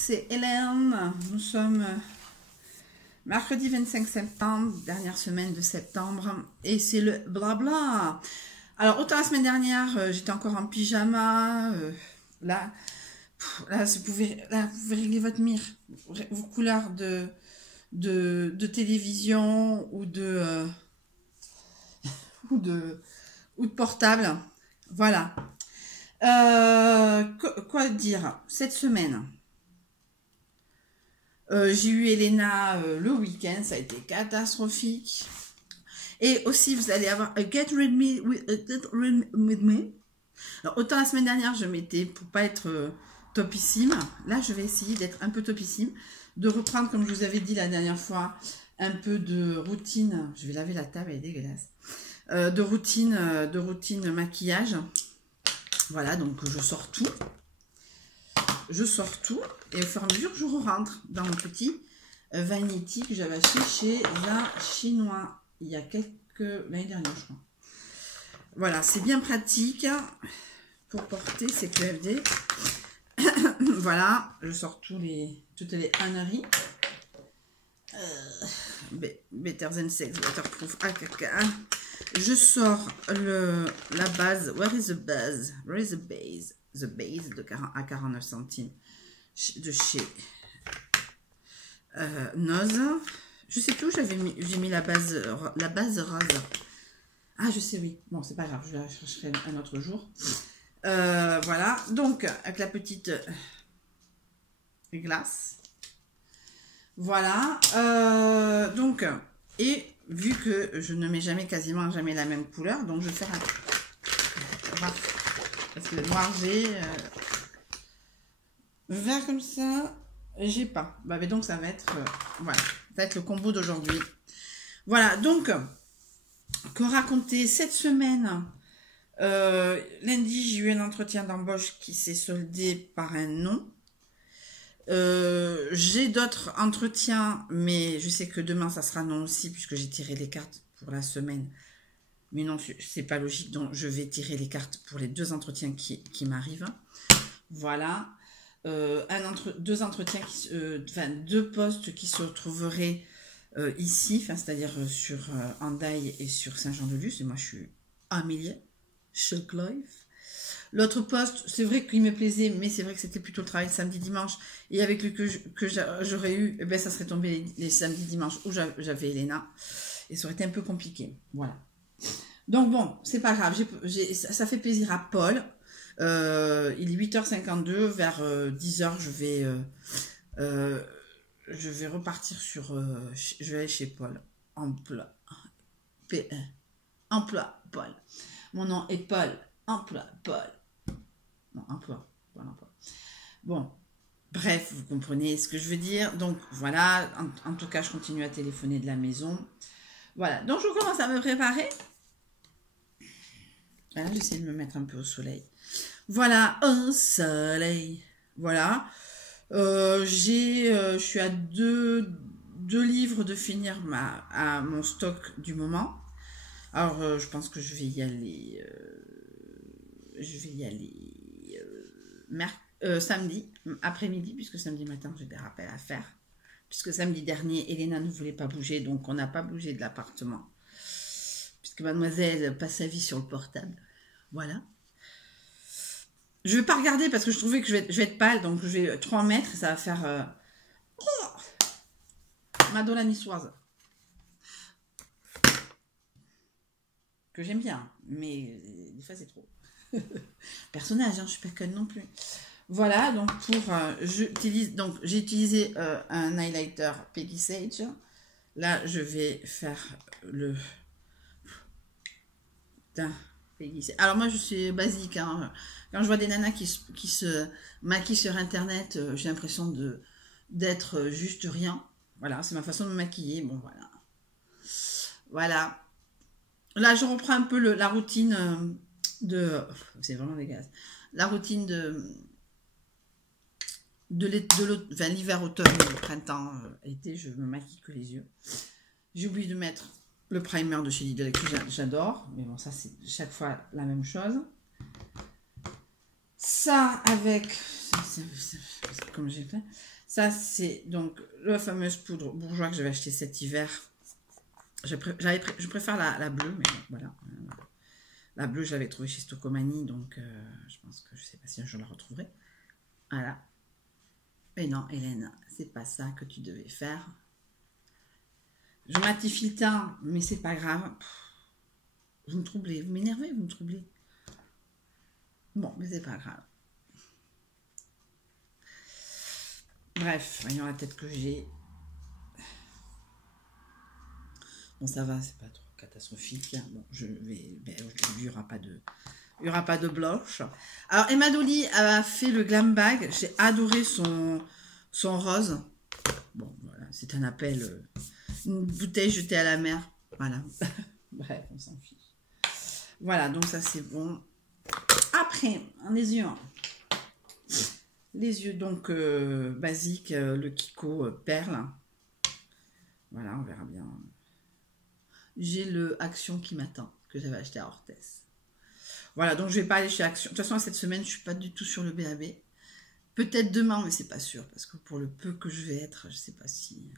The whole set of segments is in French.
c'est Hélène. Nous sommes mercredi 25 septembre, dernière semaine de septembre, et c'est le blabla. Alors, autant la semaine dernière, j'étais encore en pyjama. Là, vous pouvez régler votre mire, vos couleurs de télévision ou de portable. Voilà. Quoi dire cette semaine? J'ai eu Elena le week-end, ça a été catastrophique. Et aussi, vous allez avoir Get Rid with Me. Alors, autant la semaine dernière, je m'étais, pour pas être topissime, là, je vais essayer d'être un peu topissime, de reprendre, comme je vous avais dit la dernière fois, un peu de routine. Je vais laver la table, elle est dégueulasse. De routine maquillage. Voilà, donc je sors tout. Et au fur et à mesure, je rentre dans mon petit Vanity que j'avais acheté chez un Chinois il y a l'année dernière, je crois. Voilà, c'est bien pratique pour porter ces PFD. Voilà, je sors toutes les âneries. Better Than Sex, Waterproof, AKK. Je sors la base. Where is the base? Where is the base? The base à 49 centimes de chez Noz. Je sais plus où j'ai mis la base rose. Ah, je sais, oui. Bon, c'est pas grave, je la chercherai un autre jour. Voilà, donc avec la petite glace. Voilà, donc, et vu que je ne mets quasiment jamais la même couleur, donc je vais faire un... Parce que le noir, j'ai... vert comme ça, j'ai pas. Bah, mais donc ça va être... voilà, ça va être le combo d'aujourd'hui. Voilà, donc, que raconter cette semaine? Lundi, j'ai eu un entretien d'embauche qui s'est soldé par un non. J'ai d'autres entretiens, mais je sais que demain ça sera non aussi puisque j'ai tiré les cartes pour la semaine. Mais non, c'est pas logique, donc je vais tirer les cartes pour les 2 entretiens qui m'arrivent. Voilà, deux entretiens, deux postes qui se retrouveraient ici, c'est-à-dire sur Hendaye et sur Saint-Jean-de-Luz. Et moi, je suis à Milieu, Choc Life. L'autre poste, c'est vrai qu'il me plaisait, mais c'est vrai que c'était plutôt le travail samedi, dimanche. Et avec lui que j'aurais eu, eh ben, ça serait tombé les samedis, dimanches où j'avais Elena. Et ça aurait été un peu compliqué. Voilà. Donc bon, c'est pas grave. Ça fait plaisir à Paul. Il est 8h52. Vers 10h, je vais repartir sur... je vais aller chez Paul. Emploi. P1. Emploi, Paul. Mon nom est Paul. Emploi, Paul. Non, emploi. Paul, emploi. Bon. Bref, vous comprenez ce que je veux dire. Donc, voilà. En tout cas, je continue à téléphoner de la maison. Voilà. Donc, je commence à me préparer. Voilà, j'essaie de me mettre un peu au soleil. Voilà, au soleil. Voilà. Je suis à deux livres de finir mon stock du moment. Alors, je pense que je vais y aller... samedi après-midi, puisque samedi matin, j'ai des rappels à faire. Puisque samedi dernier, Elena ne voulait pas bouger, donc on n'a pas bougé de l'appartement. Puisque mademoiselle passe sa vie sur le portable. Voilà. Je ne vais pas regarder parce que je trouvais que je vais être pâle, donc je vais trop en mettre et ça va faire... Madonna niçoise. Que j'aime bien, mais des fois c'est trop. Personnage, hein, je suis pas conne non plus. Voilà, donc j'ai utilisé un highlighter Peggy Sage. Là, je vais faire le Peggy Sage. Alors moi, je suis basique. Hein. Quand je vois des nanas qui se maquillent sur Internet, j'ai l'impression d'être juste rien. Voilà, c'est ma façon de me maquiller. Bon, voilà. Voilà. Là, je reprends un peu la routine c'est vraiment dégueulasse. La routine de l'hiver, automne, printemps, été, je me maquille que les yeux. J'ai oublié de mettre le primer de chez Lidl que j'adore. Mais bon, ça, c'est chaque fois la même chose. Ça, avec... comme j'ai fait. Ça, c'est donc la fameuse poudre bourgeois que j'avais acheté cet hiver. Je préfère la bleue, mais bon, voilà. La bleue, je l'avais trouvée chez Stocomanie, donc je pense que je sais pas si je la retrouverai. Voilà. Mais non, Hélène, c'est pas ça que tu devais faire. Je matifie le teint, mais c'est pas grave. Vous me troublez, vous m'énervez, vous me troublez. Bon, mais c'est pas grave. Bref, voyons la tête que j'ai. Bon, ça va, c'est pas trop catastrophique. Bon, je vais. Aujourd'hui, il n'y aura pas de blush. Alors, Emma Dolly a fait le glam bag. J'ai adoré son rose. Bon, voilà, c'est un appel. Une bouteille jetée à la mer. Voilà. Bref, on s'en fiche. Voilà, donc ça, c'est bon. Après, les yeux. Les yeux, donc, basiques. Le Kiko perle. Voilà, on verra bien. J'ai le Action qui m'attend, que j'avais acheté à Orthès. Voilà, donc je vais pas aller chez Action. De toute façon, cette semaine, je suis pas du tout sur le BAB. Peut-être demain, mais c'est pas sûr, parce que pour le peu que je vais être, je sais pas si...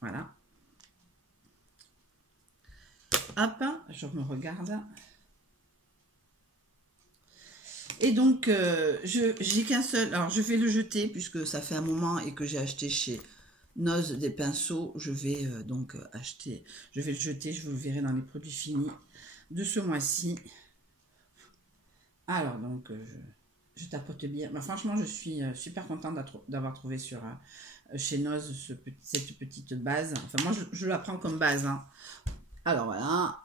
Voilà. Hop, je me regarde. Et donc, j'ai qu'un seul... Alors, je vais le jeter, puisque ça fait un moment et que j'ai acheté chez Noz des pinceaux. Je vais donc acheter... Je vais le jeter, je vous le verrai dans les produits finis de ce mois-ci. Alors, donc, je tapote bien. Mais franchement, je suis super contente d'avoir trouvé sur chez Noz cette petite base. Enfin, moi, je la prends comme base. Hein. Alors, voilà.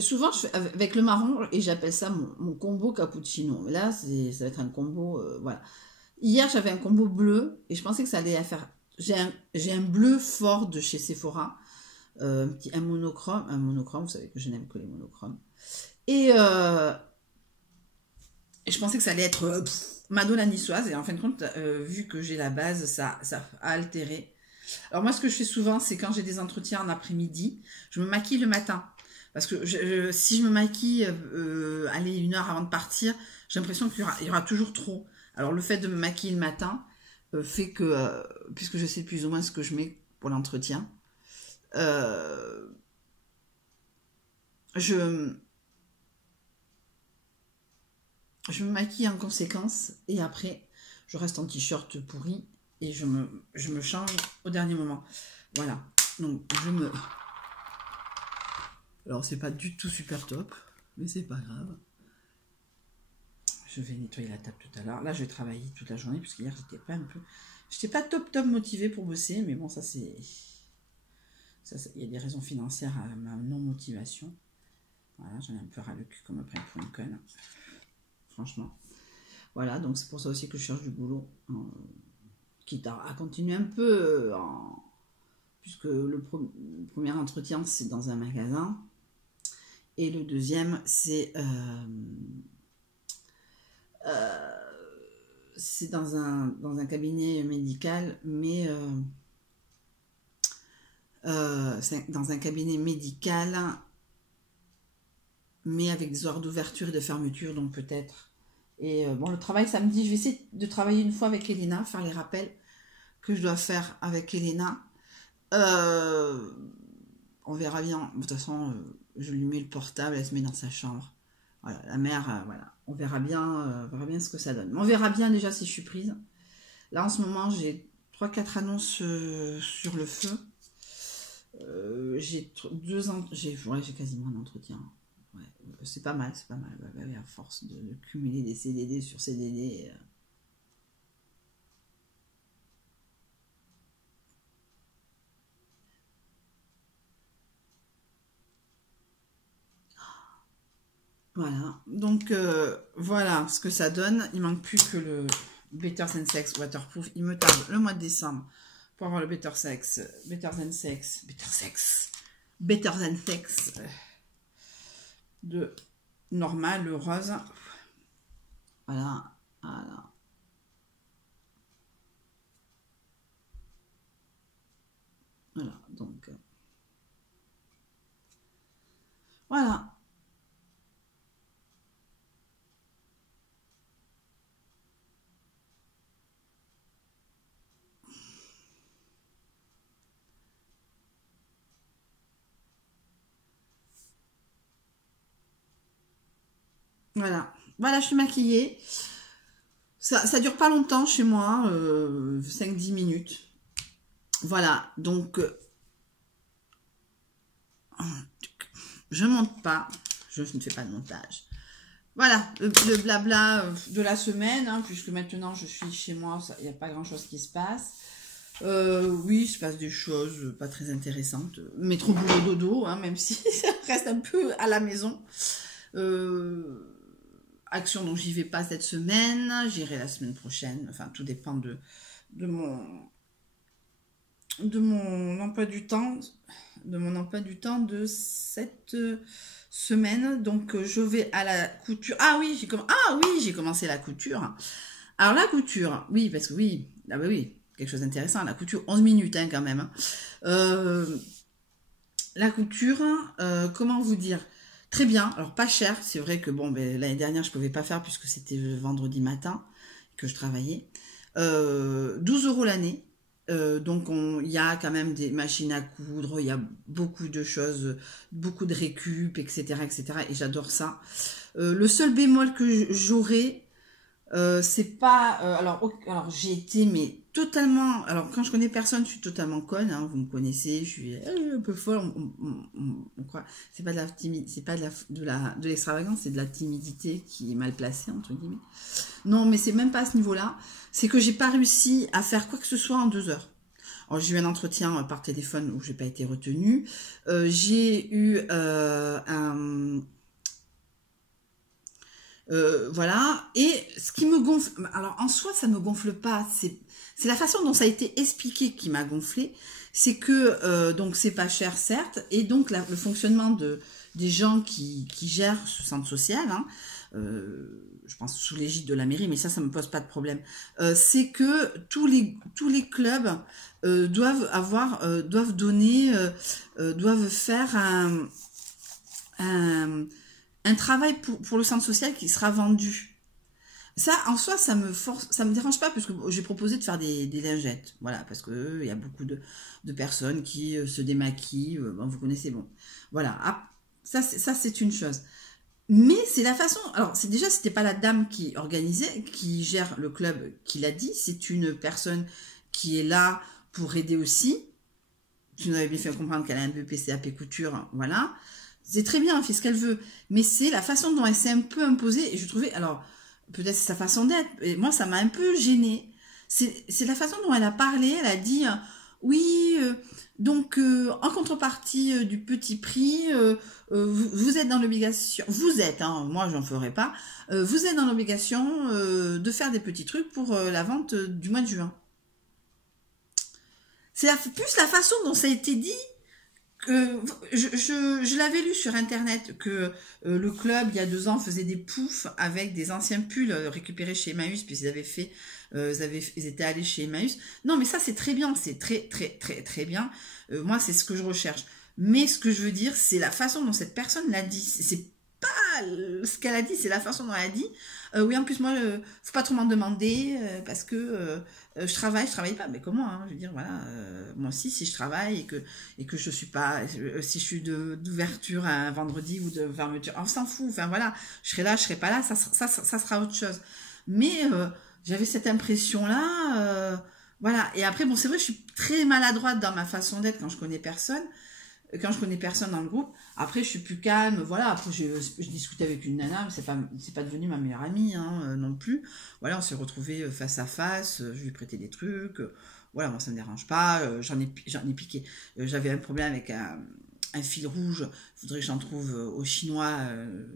Souvent, je fais avec le marron et j'appelle ça mon combo cappuccino. Mais là, ça va être un combo... voilà. Hier, j'avais un combo bleu et je pensais que ça allait à faire... J'ai un bleu fort de chez Sephora. Un monochrome. Un monochrome, vous savez que je n'aime que les monochromes. Et je pensais que ça allait être Madonna niçoise. Et en fin de compte, vu que j'ai la base, ça a altéré. Alors moi, ce que je fais souvent, c'est quand j'ai des entretiens en après-midi, je me maquille le matin. Parce que si je me maquille, allez, 1 heure avant de partir, j'ai l'impression qu'il y aura toujours trop. Alors le fait de me maquiller le matin fait que, puisque je sais plus ou moins ce que je mets pour l'entretien, je me maquille en conséquence et après, je reste en t-shirt pourri et je me change au dernier moment. Voilà, donc Alors, c'est pas du tout super top, mais c'est pas grave. Je vais nettoyer la table tout à l'heure. Là, je vais travailler toute la journée, puisque hier, j'étais pas top motivée pour bosser, mais bon, ça, c'est... Il y a des raisons financières à ma non-motivation. Voilà, j'en ai un peu ras le cul comme après pour une conne. Franchement. Voilà, donc c'est pour ça aussi que je cherche du boulot. Quitte à continuer un peu, puisque le premier entretien, c'est dans un magasin. Et le deuxième, c'est dans un cabinet médical, mais dans un cabinet médical, mais avec des horaires d'ouverture et de fermeture, donc peut-être. Et bon, le travail samedi, je vais essayer de travailler une fois avec Elena, faire les rappels que je dois faire avec Elena. On verra bien. De toute façon, je lui mets le portable, elle se met dans sa chambre. Voilà, la mère, voilà. On verra bien ce que ça donne. Mais on verra bien déjà si je suis prise. Là, en ce moment, j'ai 3-4 annonces sur le feu. J'ai quasiment un entretien. Ouais, c'est pas mal, c'est pas mal. Ouais, à force de cumuler des CDD sur CDD. Voilà, donc voilà ce que ça donne. Il manque plus que le Better Than Sex Waterproof. Il me tarde le mois de décembre pour avoir le Better Than Sex de normal, le rose. Voilà, voilà. Voilà, donc voilà. Voilà. Voilà, je suis maquillée. Ça dure pas longtemps chez moi, 5-10 minutes. Voilà, donc je monte pas, je ne fais pas de montage. Voilà, le blabla de la semaine, hein, puisque maintenant je suis chez moi, il n'y a pas grand chose qui se passe. Oui, il se passe des choses pas très intéressantes. Métro boulot dodo, hein, même si ça reste un peu à la maison. Action dont j'y vais pas cette semaine, j'irai la semaine prochaine. Enfin, tout dépend de mon emploi du temps, de cette semaine. Donc, je vais à la couture. Ah oui, j'ai commencé la couture. Alors, la couture, oui, parce que oui, ah bah oui, quelque chose d'intéressant. La couture, 11 minutes hein, quand même. Hein. La couture, comment vous dire? Très bien, alors pas cher, c'est vrai que bon, ben, l'année dernière je pouvais pas faire puisque c'était le vendredi matin que je travaillais. 12 € l'année, donc il y a quand même des machines à coudre, il y a beaucoup de choses, beaucoup de récup, etc. etc. et j'adore ça. Le seul bémol que j'aurais, c'est pas... alors j'ai été mais totalement... Alors quand je connais personne, je suis totalement conne, hein, vous me connaissez, je suis un peu folle, on croit... C'est pas de la timide, c'est pas de l'extravagance, c'est de la timidité qui est mal placée, entre guillemets. Non, mais c'est même pas à ce niveau-là, c'est que j'ai pas réussi à faire quoi que ce soit en 2 heures. Alors j'ai eu un entretien par téléphone où j'ai pas été retenue, j'ai eu voilà, et ce qui me gonfle, alors en soi ça me gonfle pas, c'est la façon dont ça a été expliqué qui m'a gonflé, c'est que donc c'est pas cher certes, et donc le fonctionnement des gens qui gèrent ce centre social, hein, je pense sous l'égide de la mairie, mais ça me pose pas de problème, c'est que tous les clubs doivent donner, doivent faire un travail pour le centre social qui sera vendu. Ça, en soi, ça me dérange pas, puisque j'ai proposé de faire des lingettes. Voilà, parce que il y a beaucoup de personnes qui se démaquillent. Bon, vous connaissez, bon. Voilà. Ah, ça, c'est une chose. Mais c'est la façon... Alors, c'était pas la dame qui organisait, qui gère le club qui l'a dit. C'est une personne qui est là pour aider aussi. Tu nous avais bien fait comprendre qu'elle a un BPCAP couture, voilà. C'est très bien, elle fait ce qu'elle veut. Mais c'est la façon dont elle s'est un peu imposée. Et je trouvais, alors, peut-être c'est sa façon d'être. Et moi, ça m'a un peu gênée. C'est la façon dont elle a parlé. Elle a dit, oui, donc, en contrepartie du petit prix, vous êtes dans l'obligation, vous êtes, hein, moi, j'en ferai pas, vous êtes dans l'obligation de faire des petits trucs pour la vente du mois de juin. C'est plus la façon dont ça a été dit. Je l'avais lu sur internet que le club il y a 2 ans faisait des poufs avec des anciens pulls récupérés chez Emmaüs, puis ils étaient allés chez Emmaüs. Non mais ça c'est très bien, c'est très très très très bien. Moi c'est ce que je recherche. Mais ce que je veux dire, c'est la façon dont cette personne l'a dit. C'est pas ce qu'elle a dit, c'est la façon dont elle a dit. Oui, en plus, moi, faut pas trop m'en demander parce que je travaille pas. Mais comment, hein, je veux dire, voilà, moi aussi, si je travaille et que je suis pas, si je suis d'ouverture un vendredi ou de fermeture, on s'en fout. Enfin voilà, je serai là, je serai pas là, ça sera autre chose. Mais j'avais cette impression-là, voilà. Et après, bon, c'est vrai, je suis très maladroite dans ma façon d'être quand je connais personne. Quand je connais personne dans le groupe, après je suis plus calme, voilà, après je discute avec une nana, mais c'est pas devenu ma meilleure amie, hein, non plus. Voilà, on s'est retrouvés face à face, je lui ai prêté des trucs, voilà, moi ça me dérange pas, j'en ai piqué. J'avais un problème avec un fil rouge, il faudrait que j'en trouve au chinois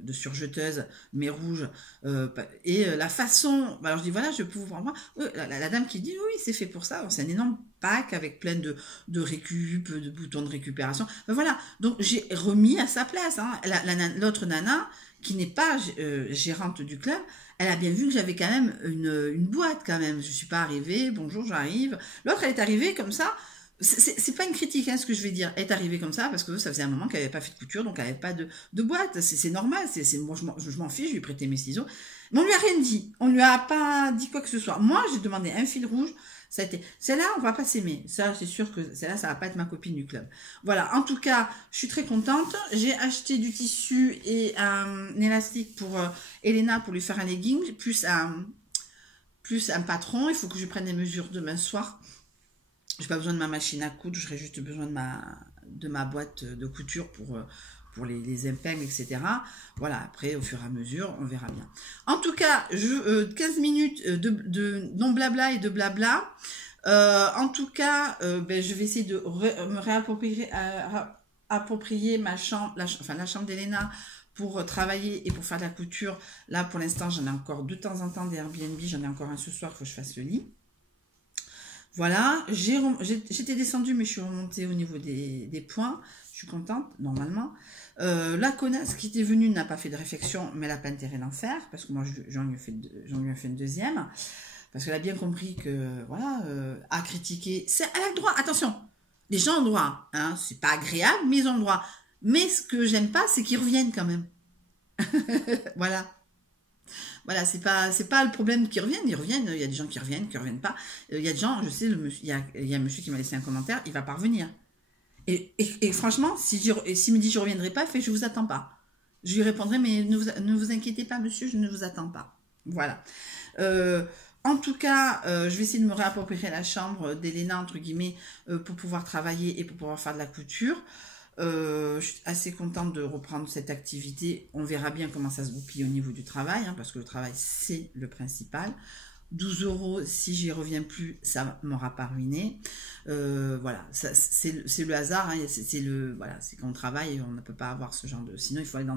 de surjeteuse, mais rouge. La façon, alors je dis voilà, je peux vous prendre. La dame qui dit oui, c'est fait pour ça, c'est un énorme pack avec plein de récup, de boutons de récupération. Voilà, donc j'ai remis à sa place. Hein. L'autre nana, qui n'est pas gérante du club, elle a bien vu que j'avais quand même une boîte quand même. Je suis pas arrivée, bonjour, j'arrive. L'autre, elle est arrivée comme ça. C'est pas une critique, hein, ce que je vais dire. Elle est arrivée comme ça parce que ça faisait un moment qu'elle n'avait pas fait de couture, donc elle n'avait pas de boîte. C'est normal. Moi, je m'en fiche, je lui ai prêté mes ciseaux. Mais on lui a rien dit. On lui a pas dit quoi que ce soit. Moi, j'ai demandé un fil rouge. Ça a été. Celle-là, on va pas s'aimer. Ça, c'est sûr que celle-là, ça va pas être ma copine du club. Voilà. En tout cas, je suis très contente. J'ai acheté du tissu et un élastique pour Elena pour lui faire un legging, plus un patron. Il faut que je prenne des mesures demain soir. J'ai pas besoin de ma machine à coudre, j'aurais juste besoin de ma boîte de couture pour les épingles, etc. Voilà, après, au fur et à mesure, on verra bien. En tout cas, 15 minutes de non-blabla et de blabla. En tout cas, je vais essayer de me réapproprier ma chambre, la chambre d'Elena pour travailler et pour faire de la couture. Là, pour l'instant, j'en ai encore de temps en temps des Airbnb. J'en ai encore un ce soir, il faut que je fasse le lit. Voilà, j'étais descendue, mais je suis remontée au niveau des points. Je suis contente, normalement. La connasse qui était venue n'a pas fait de réflexion, mais elle n'a pas intérêt d'en faire, parce que moi, j'en lui ai fait une deuxième. Parce qu'elle a bien compris que, voilà, à critiquer, elle a le droit, attention, les gens ont le droit, hein, c'est pas agréable, mais ils ont le droit. Mais ce que j'aime pas, c'est qu'ils reviennent quand même. Voilà. Voilà, c'est pas le problème qu'ils reviennent, ils reviennent, il y a des gens qui reviennent pas. Il y a des gens, je sais, il y a un monsieur qui m'a laissé un commentaire, il va pas revenir. Et franchement, s'il me dit je reviendrai pas, il fait je vous attends pas. Je lui répondrai mais ne vous inquiétez pas monsieur, je ne vous attends pas. Voilà. En tout cas, je vais essayer de me réapproprier la chambre d'Elena, entre guillemets, pour pouvoir travailler et pour pouvoir faire de la couture. Je suis assez contente de reprendre cette activité. On verra bien comment ça se goupille au niveau du travail, hein, parce que le travail, c'est le principal. 12 euros, si j'y reviens plus, ça m'aura pas ruiné. Voilà, c'est le hasard, hein, voilà, c'est quand on travaille, on ne peut pas avoir ce genre de... Sinon, il faut aller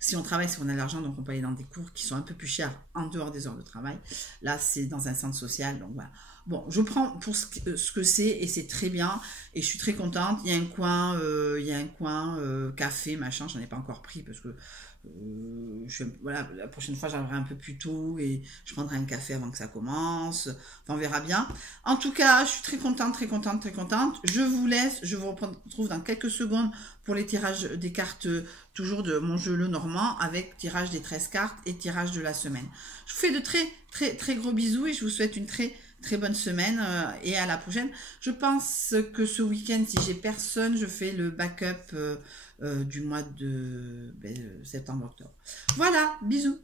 si on travaille, si on a de l'argent, donc on peut aller dans des cours qui sont un peu plus chers en dehors des heures de travail. Là, c'est dans un centre social, donc voilà. Bon, je prends pour ce que c'est et c'est très bien et je suis très contente. Il y a un coin café, machin, j'en ai pas encore pris parce que voilà, la prochaine fois j'arriverai un peu plus tôt et je prendrai un café avant que ça commence. Enfin, on verra bien. En tout cas, je suis très contente, très contente, très contente. Je vous laisse, je vous retrouve dans quelques secondes pour les tirages des cartes, toujours de mon jeu Le Normand, avec tirage des 13 cartes et tirage de la semaine. Je vous fais de très, très, très gros bisous et je vous souhaite une très bonne semaine et à la prochaine. Je pense que ce week-end, si j'ai personne, je fais le backup du mois de septembre-octobre. Voilà, bisous.